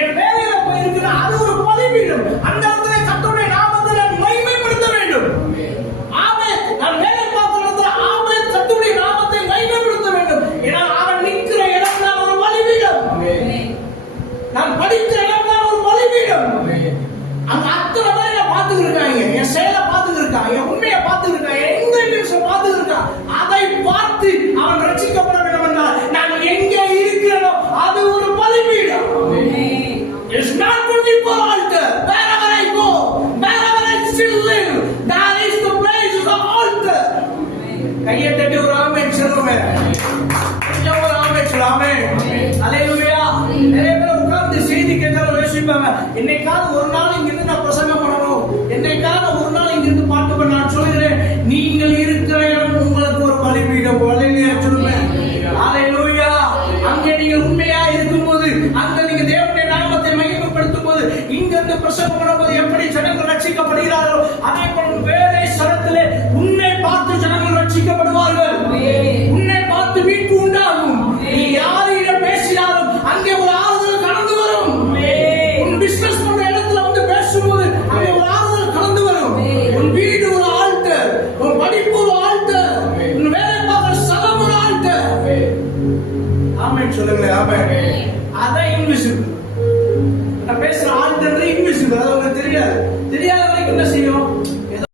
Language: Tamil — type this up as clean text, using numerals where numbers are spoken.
என் வேலையில போயிருக்கிற அது ஒரு பலிபீடம். அந்த இடத்துல கர்த்தருடைய நாமத்தை நான் மகிமைப்படுத்த வேண்டும். ஆமென். நான் வேலை பார்க்கிற இடத்துல ஆமென் கர்த்தருடைய நாமத்தை மகிமைப்படுத்த வேண்டும். ஏன்னா அவன் நிற்கிற இடம் தான் ஒரு பலிபீடம். நான் படிக்கிற இடம் தான் ஒரு பலிபீடம். அந்த அத்தனை பேரை பார்த்துக்கிருக்காங்க, என் செயலை பார்த்துக்கிருக்கான், என் உண்மையை பார்த்துக்கிருக்கான், என் இங்கிலீஷை பார்த்துக்கிருக்கான். அதை பார்த்து அவன் ரட்சிக்கப்பட வேண்டும் என்றால் நான் எங்கே இருக்கிறேனோ அது ஒரு பலிபீடம். It's not only for altar. Wherever I go, wherever I still live, that is the place of the altar. கையை தட்டி ஒரு ஆமென் சொல்லுங்க. ஒரு ஆமென் சொல்லாமே. அல்லேலூயா. நிறைய பேர் உட்கார்ந்து செய்தி கேட்கறத யோசிப்பாங்க. என்னைக்காவது ஒரு நாள் இங்கிருந்து நான் பிரசங்கம் பண்ணணும், என்னைக்காவது ஒரு நாள் இங்கிருந்து பாட்டு பண்ண. நான் சொல்கிறேன், நீங்கள் இருக்கிற இடம் உங்களுக்கு ஒரு பலிபீடம். அல்லேலூயா சொல்லுங்க. அல்லேலூயா. அங்கே நீங்கள் உண்மையா இருக்கும்போது, அங்க நீங்க தேவனுடைய நாமத்தை மகிமைப்படுத்தும் போது, இங்கிருந்து பிரசங்கம் பண்ணும்போது எப்படி ஜனங்கள் ரட்சிக்கப்படுகிறார்களோ அதே போல வேலை ஸ்தலத்திலே உன்னை பார்த்து ஜனங்கள் ரட்சிக்கப்படுவார்கள். உன்னை பார்த்து மீட்பு உண்டாகும். நீ யாரிடம் பேசினாலும் அங்கே ஒரு ஆறுதல் கடந்து வரும். உன் பிசினஸ் பண்ற இடத்துல வந்து பேசும்போது அங்கே ஒரு ஆறுதல் கடந்து வரும். உன் வீடு ஒரு ஆல்டர், உன் படிப்பு ஒரு ஆல்டர், உன் வேலை பார்க்கிற ஸ்தலம் ஒரு ஆல்டர். ஆமென் சொல்லுங்களேன். ஆமென். அதான் இன்விசிபிள். நான் பேசுற ஆல்டர் இன்விசிபிள், அது உங்களுக்கு தெரியாது.